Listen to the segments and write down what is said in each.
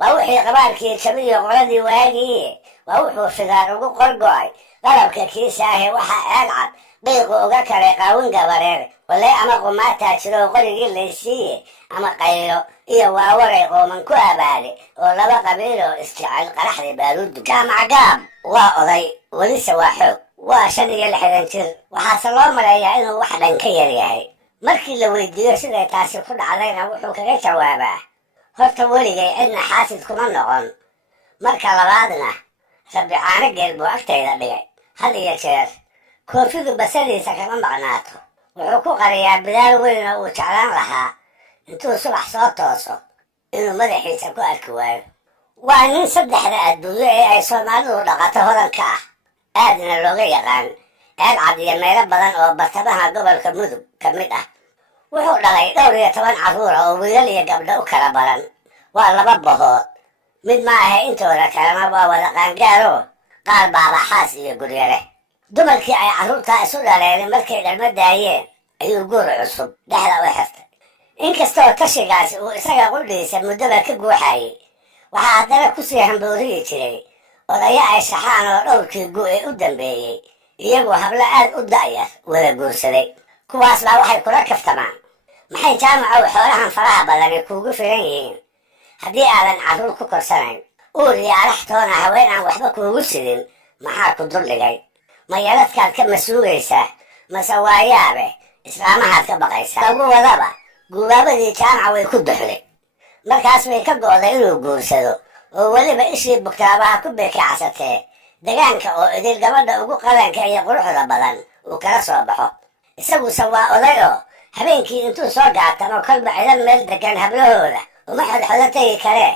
ووحي قبالكي كبير قردي واجي ووحو فدار ugu qorgoy qalabka kiisaahe waxa aad qiiq uga kale qaawin gabareer walay ama qumaata jiro qorigii leesiye ama qaylo iyo waawaray qooman ku abaade oo laba qabiilo isjecel qaraxdi baaruud jaamac gaab waa oday wali sawaaxo waa 65 jir waxaase loo maleeyaa inuu wax dhan ka yar yahay markii la weydiiyo siday taasi ku dhacdayna wuxuu kaga jawaabaa horta weligay cidna xaasid kuma noqon marka labaadna rabbi caano geel buu agtayda dhigay had iyo jeer koofidu basadiisa kama maqnaato wuxuu ku qariyaa bidaal weyn oo uu jeclaan lahaa intuu subax soo tooso inuu madaxiisa ku arki waayo waa nin saddexda adduunyo ee ay soomaalidu dhaqato hodanka ah aadna looga yaqaan eelcad iyo meelo badan oo bartamaha gobolka mudug ka mid ah wuxuu dhalay 12 carruura oo wiilal iyo gabdho u kala baran waa 2 bahood mid ma aha intooda kalena waa wada qaangaaro qaar baabaxaas iyo guryo leh dumarkii ay carruurtaa isu dhaleen markay dhalma daayeen ayuu guur cusub dhexda u xirtay inkastoo tashigaasi uu isaga qudhiisa muddoba ka guuxayay waxaa haddana kusii hambooriyi jiray odaya ay shaxaan oo dhowrkii gu-e u dambeeyey iyagoo hablo aad u da'yar wada guursaday kuwaas baa waxay kula kaftamaan maxay jaamacow xoolahan faraha badani kuugu filan yihiin haddii aadan carruur ku korsanayn uur iyo alaxtoona haween aan waxba kuugu sidin maxaa ku duldhigay ma yaladkaad ka masuugaysaa mase waayaabe islaamahaad ka baqaysaa lagu wadaba guubaabadii jaamaca way ku duxday markaas bay ka go'day inuu guursado oo weliba ishii bugtaabaha ku beekacsatee degaanka oo idil gabadha ugu qalanka iyo quruxda badan uu kala soo baxo isaguse waa oday oo habeenkii intuu soo gaatamo kolba cidan meel degan hablahooda uma xodxodo tegi karee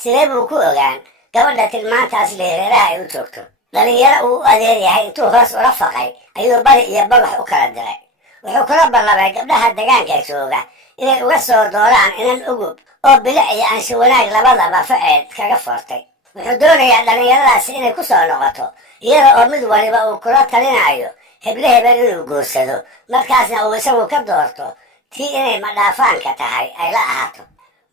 sidee buu ku ogaan gabadha tilmaantaas leereeraha ay u joogto dhalinyaro uu u adeer yahay intuu hoos ula faqay ayuu bari iyo bagax u kala diray wuxuu kula ballamay gabdhaha degaanka jooga inay uga soo dooraan inan ugub oo bilic iyo ansho wanaag labadaba faceed kaga foortay wuxuu doonayaa dhallinyaradaasi inay ku soo noqoto iyada oo mid waliba uu kula talinayo heble hebel inuu guursado markaasna uu isagu ka doorto tii inay madhaafaanka tahay ay la ahaato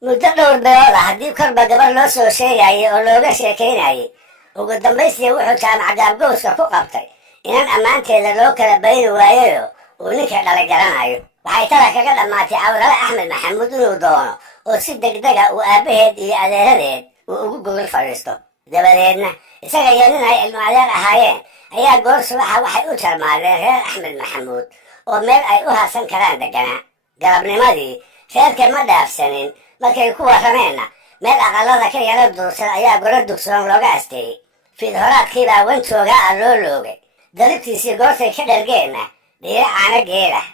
muddo dhowr bilood ah haddii korba gabar loo soo sheegayay oo looga sheekaynayay ugu dambaystii wuxuu jaamac gaabgowska ku qabtay inan ammaanteeda loo kala bayri waayayo uu ninka dhalay garanayo waxay tala kaga dhammaatay cawrale axmed maxamuud inuu doono oo si degdega uu aabbaheed iyo adeeradeed uu ugu gogol fadhiisto dabadeedna isaga iyo nin ay ilmo adeer ahaayeen ayaa goor subaxa waxay u jarmaadeen reer axmed maxamuud oo meel ay u harsan karaan deganaa galabnimadii reerka ma dhaafsanin markay ku warrameenna meel aqalada ka yara duursan ayaa golo dugsoon looga asteeyey fiid horaadkiibaa wan joogaa ah loo loogay daribtiisii goortay ka dhargeenna dhiiro caano geelah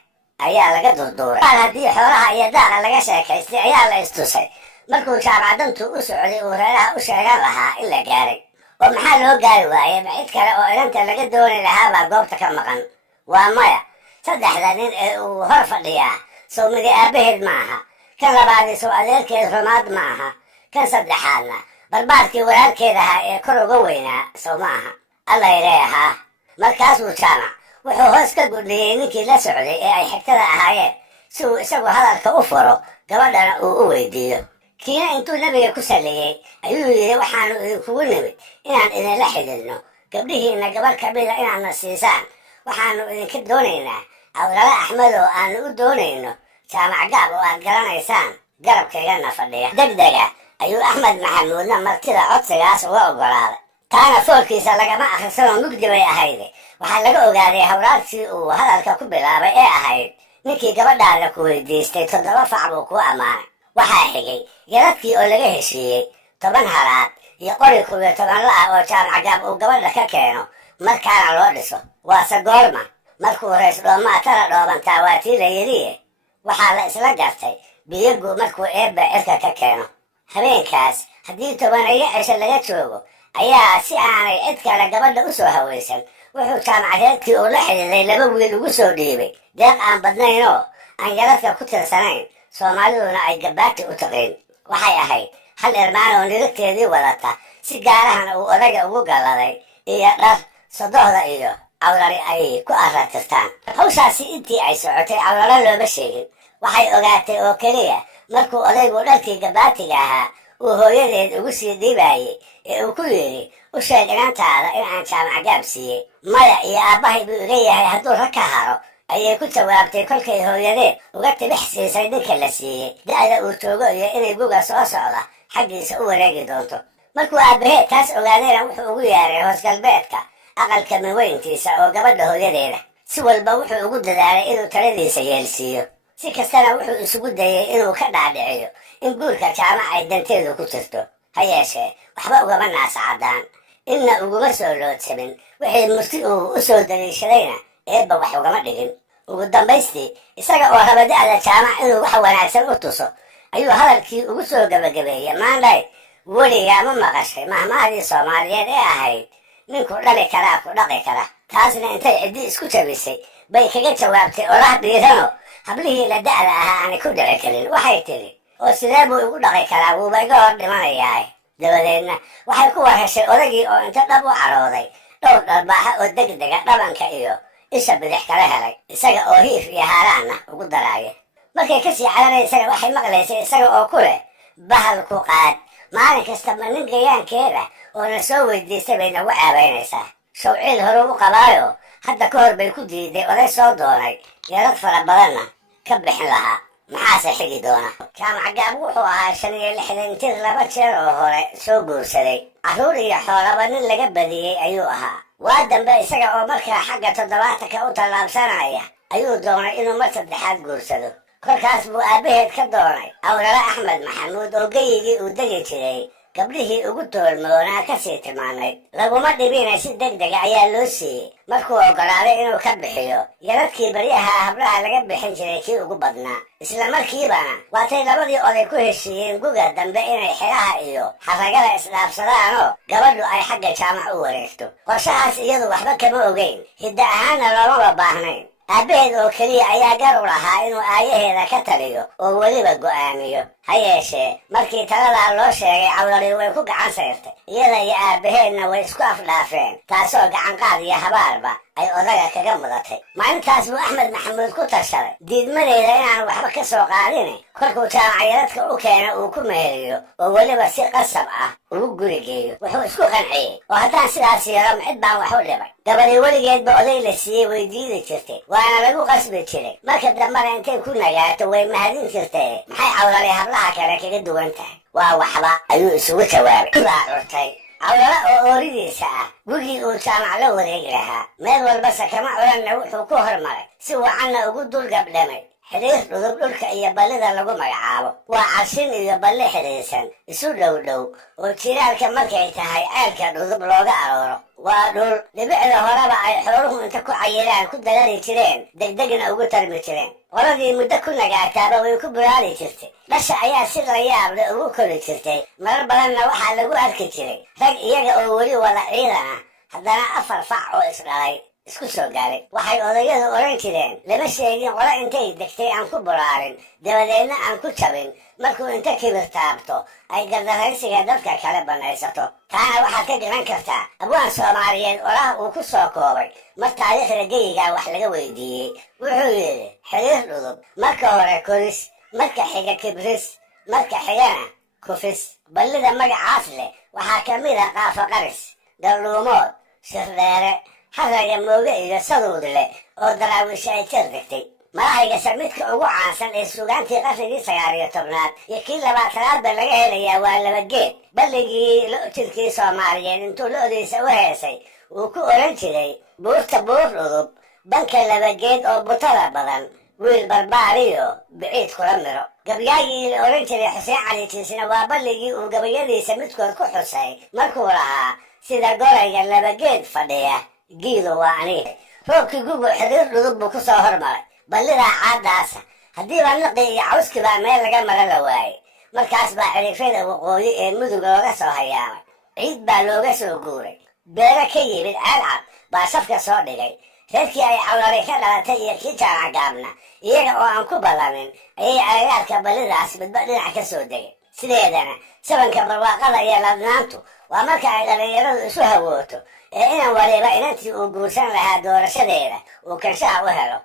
ayaa laga durduuray qaar haddii xoolaha iyo daaqa laga sheekaystay ayaa la istusay markuu jaamacdantu u socday uu reeraha u sheegan lahaa in la gaaray oo maxaa loo gaari waayey ma cid kale oo inanta laga dooni lahaabaa goobta ka maqan waa maya saddexda nin ee uu hor fadhiyaa sow midi aabbaheed ma aha kan labaadii sow adeerkeed rumaad ma aha kan saddexaadna barbaarkii walaalkeed ahaa ee kor uga weynaa sow ma aha allayleh ahaa markaasuu jaamac wuxuu hoos ka gudhiyey ninkii la socday ee ay xigtada ahaayeen si uu isagu hadalka u furo gabadhana uu u weydiiyo kiina intuu nabiga ku saliyey ayuu yidhi waxaanu idinkugu nimid inaan idinla xididno gabdhihiinna gabar kamida inaadna siisaan waxaanu idinka doonaynaa cawrale axmed oo aanu u doonayno jaamac gaab oo aad garanaysaan garabkaygana fadhiya degdega ayuu axmed maxamuudna martida codsigaas uga oggolaaday taana foolkiisa lagama akhrisanoo mugdi bay ahayde waxaa laga ogaaday hawraartii uu hadalka ku bilaabay ee ahayd ninkii gabadhaada ku weydiistay 7 fac buu kuu ammaanay waxaa xigay yaradkii oo laga heshiiyey 10 halaad iyo qori 10 la ah oo jaamac gaab uu gabadha ka keeno markaana loo dhiso waase goorma markuu rays dhoomaa tala dhoobantaa waa tii la yidhiye waxaa la isla gartay biyagu markuu eebba cirka ka keeno habeenkaas haddii 10 cisho laga joogo ayaa si aanay cid kale gabadha u soo hawaysan wuxuu jaamacadeedkii uu la xidhiiday 2 wiil ugu soo dhiibay deeq aan badnaynoo aan yaradka ku tirsanayn soomaaliduna ay gabaati u taqiin waxay ahayd hal irmaanoo nirigteedii wadata si gaarahana uu odaga ugu galladay iyo dhar sodohda iyo cawrari ay ku arratirtaan hawshaasi intii ay socotay cawraro looma sheegin waxay ogaatay oo keliya markuu odaygu dharkii gabaatiga ahaa uu hooyadeed ugu sii dhiibaayey ee uu ku yidhi u sheeg inantaada in aan jaamac gaab siiyey. maya iyo aabbahay buu iga yahay hadduu rag ka haro, ayay ku jawaabtay kolkay hooyadeed uga tibix siisay ninka la siiyey da'da uu joogo iyo inay buga soo socda xaggiisa u wareegi doonto. markuu aabbaheed taas ogaadayna wuxuu ugu yeeray hoos galbeedka aqalka miweyntiisa oo gabadha hooyadeeda. si walba wuxuu ugu dadaalay inuu taladiisa yeelsiiyo, si kastana wuxuu isugu dayay inuu ka dhaadhiciyo in guurka jaamac ay danteedu ku jirto. ha yeeshee waxba ugama naascadaan, inna uguma soo loodsamin. wixii murti uu u soo daliishadayna eebba wax ugama dhigin. ugu dambaystii isaga oo raba da'da jaamac inuu wax wanaagsan u tuso ayuu hadalkii ugu soo gabagabeeyey. maandhay, weligaa ma maqashay mahmahdii soomaaliyeed ee ahayd ninku dhali karaa ku dhaqi kara? taasna intay ciddi isku jabisay bay kaga jawaabtay oraah dhiirano hablihii la da'da ahaa aanay ku dhici karin. waxay tidhi, oo sidee buu igu dhaqi karaa? wuuba iga hor dhimanayahay. dabadeedna waxay ku warheshay odagii oo inta dhab u carooday dhowr dharbaaxa oo degdega dhabanka iyo isha bidix kala helay, isaga oo hiif iyo haaraanna ugu daraaya. markay kasii cararaysana waxay maqlaysay isaga oo ku leh bahalku qaad, maalin kastaba nin gayaankeeda oo na soo weydiistay bay nagu ceebaynaysaa. shawciil hore u qabaayo hadda ka hor bay ku diiday oday soo doonay yarad fara badanna ka bixin lahaa. maxaase xigi doona? jaamac gaab wuxuu ahaa 65 jir 2 jeer oo hore soo guursaday. carruur iyo xoolaba nin laga badiyey ayuu ahaa. waa dambe isaga oo markaa xagga 70 u tallaabsanaya ayuu doonay inuu mar saddexaad guursado. kolkaas buu aabbaheed ka doonay awlala axmed maxamuud oo geyigii uu degi jiray gabdhihii ugu toolmoonaa kasii tilmaanayd. laguma dhibina si degdega ayaa loo siiyey. markuu oggolaaday inuu ka bixiyo yaradkii baryaha hablaha laga bixin jiray kii ugu badnaa. isla markiibana waatay labadii oday ku heshiiyeen guga dambe inay xiraha iyo xaragada isdhaafsadaanoo gabadhu ay xagga jaamac u wareegto. qorshahaas iyadu waxba kama ogeyn, hidda ahaanna loomaba baahnayn. aabbaheed oo keliya ayaa gar u lahaa inuu aayaheeda ka taliyo oo weliba go'aamiyo. ha yeeshee markii taladaa loo sheegay cawlali way ku gacan sayrtay. iyada iyo aabbaheedna way isku afdhaafeen, taasoo gacanqaad iyo habaarba ay odaga kaga mudatay. maalintaas buu axmed maxamuud ku tashaday diidmadeeda inaan waxba ka soo qaadin, kolkuu jaamac yaradka u keena uu ku meeriyo oo weliba si qasab ah ugu guri geeyo. wuxuu isku qanciyey, oo haddaan sidaas yeelo micid baan wax u dhibay. gabadhi weligeedba oday la siiyey way diidi jirtay, waana lagu qasbi jiray. marka dambena intay ku nagaato way mahadin jirtay. maxay cawlali hablaha kale kaga duwan tahay? waa waxba, ayuu isugu jawaabay. baa curtay cawlala oo ooridiisa ah gurigii uu jaamac la wareegi lahaa. meel walbase kama culanna wuxuu ku hormaray si wacanna ugu dulgabdhamay xiriir dhudub dhulka iyo ballida lagu magacaabo. waa carshin iyo balli xidhiirsan isu dhow dhow oo jiraalka markay tahay ceelka dhudub looga arooro. waa dhul dhibicda horeba ay xooluhu inta ku cayiraan ku dalali jireen, degdegna ugu tarmi jireen. qoladii muddo ku nagaataaba way ku buraari jirtay. dhasha ayaa si la yaable ugu kori jirtay. marar badanna waxaa lagu arki jiray rag iyaga oo weli wada ciidan ah haddana 4 fac oo isdhalay isku soo gaaray. waxay odayadu odhan jireen lama sheegin qolo intay degtay aan ku buraarin dabadeedna aan ku jabin markuu inta kibir taabto ay gardaraysiga dadka kale banaysato. taana waxaad ka garan kartaa abwaan soomaaliyeed oraha uu ku soo koobay mar taariikhda geyigaa wax laga weydiiyey. wuxuu yidhi xiriir dhudub marka hore koris, marka xiga kibris, marka xigana kufis. ballida magacaas leh waxaa ka mid a qaafo qaris, galluumood, shirdheere, haraga mooge iyo saduudle oo daraawiisha ay tir degtay. malahaygase midka ugu caansan ee suugaantii qarnigii 19aad iyo kii 20aadba laga helayaa waa labageed. balligii jirkii soomaaliyeed intuu lo'diisa u heesay uu ku oran jiray buurta buur dhudub, banka labageed oo butada badan, wiil barbaariyo biciid kula miro. gabyaagii la oran jiray xuseen cali tiisina waa balligii uu gabayadiisa midkood ku xusay markuu lahaa sida gorayga labageed fadhiya giido waa aniga. roobkii gugu xiriir dhudub buu ku soo hormaray ballidaa caadaasa. haddiiba naqi iyo cawskii baa meel laga mara la waayey. markaas baa cirifyada waqooyi ee mudug looga soo hayaamay. ciid baa looga soo guuray. beero ka yimid ceelcad baa safka soo dhigay. reerkii ay cawlali ka dhalatay iyo kii jaamac gaabna iyaga oo aan ku ballamin ayay agagaarka ballidaas midba dhinac ka soo degay. sideedana sabanka barwaaqada iyo ladnaantu waa marka ay dhallinyaradu isu hawooto ee inan waliba inantii uu guursan lahaa doorashadeeda uu kanshaha u helo.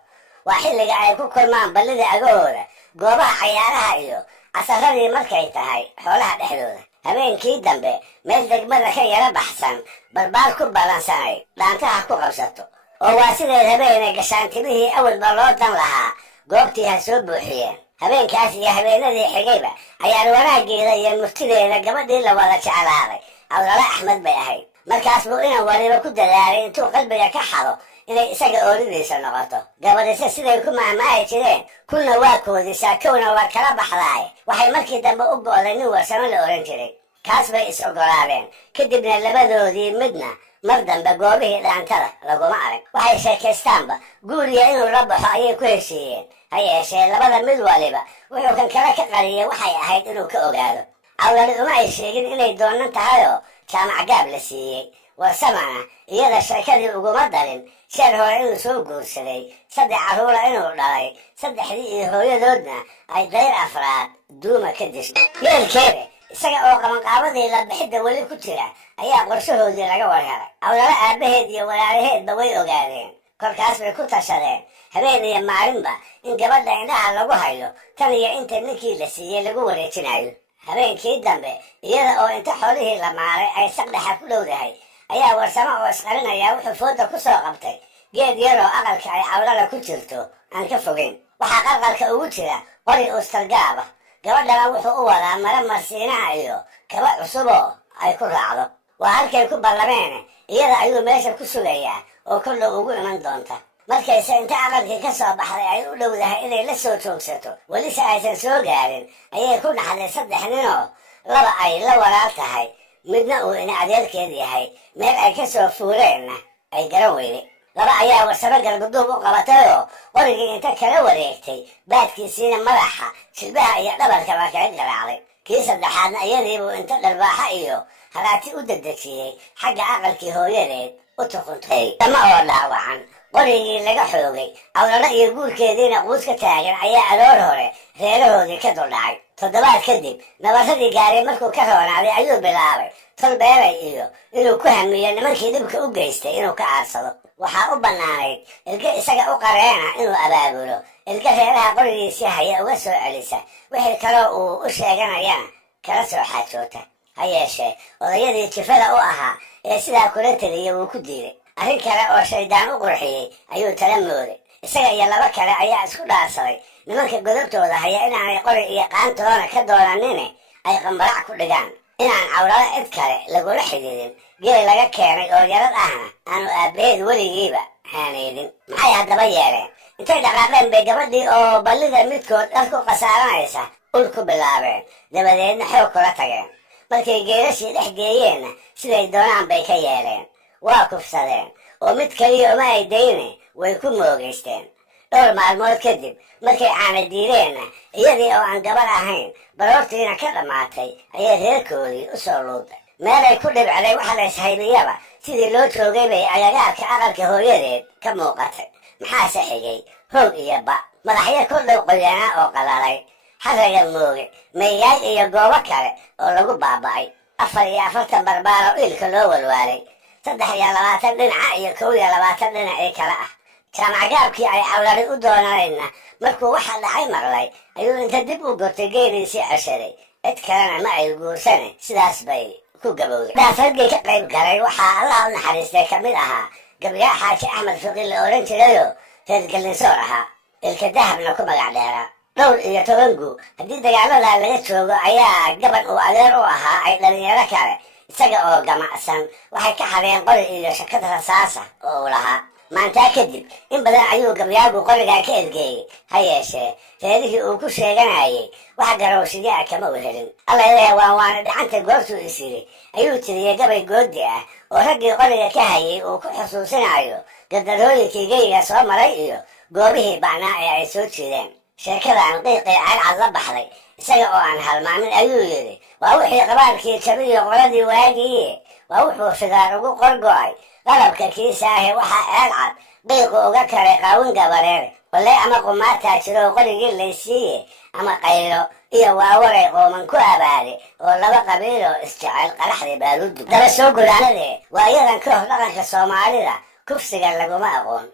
waa xilliga ay ku kulmaan ballida agahooda, goobaha cayaaraha iyo casaradii markay tahay xoolaha dhexdooda. habeenkii dambe meel degmada ka yara baxsan barbaar ku balansanay dhaantaha ku qabsato oo waa sideed habeenay gashaantimihii awalba loo dan lahaa goobtii ha soo buuxiyeen. habeenkaas iyo habeenadii xigayba ayaan wanaageeda iyo murtideeda gabadhii la wada jeclaaday Awlala Axmed bay ahayd. markaas buu inan waliba ku dadaalay intuu qalbiga ka xado inay isaga ooridiisa noqoto. gabadhise siday ku maamaahi jireen kulna waa koodisaa kowna waa kala baxdaaye waxay markii dambe u go'day nin warsamo la oran jiray. kaas bay is ogolaadeen. kadibna labadoodii midna mar dambe goobihii dhaantada laguma arag. waxay sheekaystaanba guuriya inuu la baxo ayay ku heshiiyeen. ha yeeshee labada mid waliba wuxuu kan kale ka qariyay waxay ahayd inuu ka ogaado. Awlali uma ay sheegin inay doonan tahayoo jaamac gaab la siiyey. warsamana iyada sheekadii uguma darin sheer hore inuu soo guursaday 3 carruura inuu dhalay 3dii iyo hooyadoodna ay dayr afraad duuma ka dishay. yeelkeeda isaga oo qabanqaabadii la bixidda weli ku jira ayaa qorshahoodii laga warhelay. Awlala aabaheed iyo walaalaheedba way ogaadeen. kolkaas bay ku tashadeen habeen iyo maalinba in gabadha indhaha lagu hayo tan iyo inta ninkii la siiyey lagu wareejinayo. habeenkii dambe iyada oo inta xoolihii la maaray ay saqdhexa ku dhowdahay ayaa warsamo oo isqarinaya wuxuu fooda ku soo qabtay geed yaroo aqalka ay Awlala ku jirto aan ka fogeyn. waxaa qalqalka ugu jira qori ustargaaba. gabadhana wuxuu u wadaa mara marsiinaha iyo kaba cusuboo ay ku raacdo. waa halkay ku ballameen iyada ayuu meesha ku sugayaa oo koldhow ugu iman doonta. markayse inta aqalkii ka soo baxday ay u dhowdahay inay la soo joogsato welise aysan soo gaarin ayay ku dhaxday 3 ninoo 2 ay la walaal tahay midna uu ina adeerkeed yahay. meel ay ka soo fuureenna ay garan weyday. 2 ayaa warsamo galguduub u qabatayoo qorigii inta kala wareegtay baadkiisiina madaxa jilbaha iyo dhabarkaba kaga garaacday. kii 3aadna iyadiibuu inta dharbaaxa iyo haraati u dedejiyey xagga aqalkii hooyadeed u tuquntay dama oo dhaawacan. qorigii laga xoogay Awlala iyo guurkeediina quus ka taagan ayaa aroor hore reerahoodii ka duldhacay. 7 kadib nabaradii gaaray markuu ka roonaaday ayuu bilaabay tol beelay iyo inuu ku hamiyo nimankii dhibka u geystay inuu ka aarsado. waxaa u bannaanayd ilga isaga u qareena inuu abaabulo ilga reeraha qorigiisii haya uga soo celisa wixii kaloo uu u sheeganayana kala soo xaajoota. ha yeeshee odayadii jifada u ahaa ee sidaa kula teliya wuu ku diiday. arrin kale oo shaydaan u qurxiyey ayuu tala mooday. isaga iyo 2 kale ayaa isku dhaarsaday nimanka godobtooda haya inaanay qori iyo qaantoona ka doonanine ay qambarac ku dhigaan. inaan Awlala cid kale lagula xidhiidin geel laga keenay oo yarad ahna aanu aabaheed weligiiba haaneydin. maxay haddaba yeeleen? intay dhaqaaqeen bay gabadhii oo ballida midkood dharku khasaaranaysa ul ku bilaabeen. dabadeedna xoog kula tageen. markay geelashii dhex geeyeenna siday doonaan bay ka yeeleen. waa kufsadeen oo mid kaliya uma ay dayne way ku moogaysteen. dhowr maalmood kadib markay caana diideenna iyadii oo aan gabar ahayn baroortiina ka dhammaatay ayay reerkoodii u soo luuday. meelay ku dhibcday waxa la ishaybiyaba sidii loo joogay bay agagaarka aqalka hooyadeed ka muuqatay. maxaase xigay hoog iyo ba madaxyo ku dhow qoyanaa oo qalalay xaraga mooge maygaag iyo goobo kale oo lagu baaba'ay. 44 barbaaro ilka loo walwaalay. 23 dhinaca iyo 21 dhinacii kale ah. jaamac gaabkii ay Awlali u doonanayna markuu waxa dhacay maqlay ayuu inta dib u gortay geeliisii cashaday. cid kalena ma ay guursane sidaas bay ku gabowday. raggii ka qayb galay waxaa Allah u naxariistay ka mid ahaa gabdhaha Xaaji Axmed Fiqi la oran jirayoo reer Gallinsoor ahaa ilka dahabna ku magac dheeraa. 12 gu haddii dagaaladaa laga joogo ayaa gaban uu adeer u ahaa ay dhalinyaro kale isaga oo gamacsan waxay ka xadeen qori iyo shakad rasaasa oo uu lahaa. maantaa kadib in badan ayuu gabyaagu qorigaa ka ergeeyey. ha yeeshee reerihii uu ku sheeganayay wax garowshiyaa kama wehelin. alla ilaahay waana dhacanta goortuu is yidhi ayuu tiriyey gabay goodi ah oo raggii qoriga ka hayay uu ku xusuusinayo gadarooyinkii geyga soo maray iyo goobihii bacnaa ee ay soo jiideen. sheekadaan qiiqii cadcad la baxday isaga oo aan halmaamin ayuu yidhi waa wixii qabaarkii jabiyo qoladii waagii. waa wuxuu fidaar ugu qorgo'ay qalabka kiisaahe waxaa ceelcad qiiqu uga karay qaawin gabareer. walle ama qumaataa jiroo qorigii laysiiye ama qaylo iyo waawaray qooman ku abaade oo 2 qabiiloo isjecel qaraxday baaluuddu. daba soo gudaanadee waa iyadan ka hor dhaqanka Soomaalida kufsiga laguma aqoon.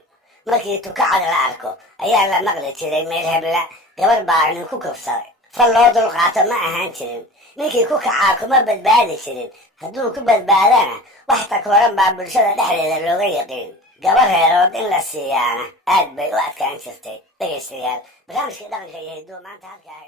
markii tukacad la arko ayaa la maqli jiray meel hebla gabar baa nin ku kufsaday. fal loo dulqaato ma ahaan jirin. ninkii ku kacaa kuma badbaadi jirin, hadduu ku badbaadana wax takooran baa bulshada dhexdeeda looga yaqiin. gabar reerood in la siiyaana aad bay u adkaan jirtay. dhegaystayaal, barnaamijkii dhaqanka iyo hidduu maanta halkaa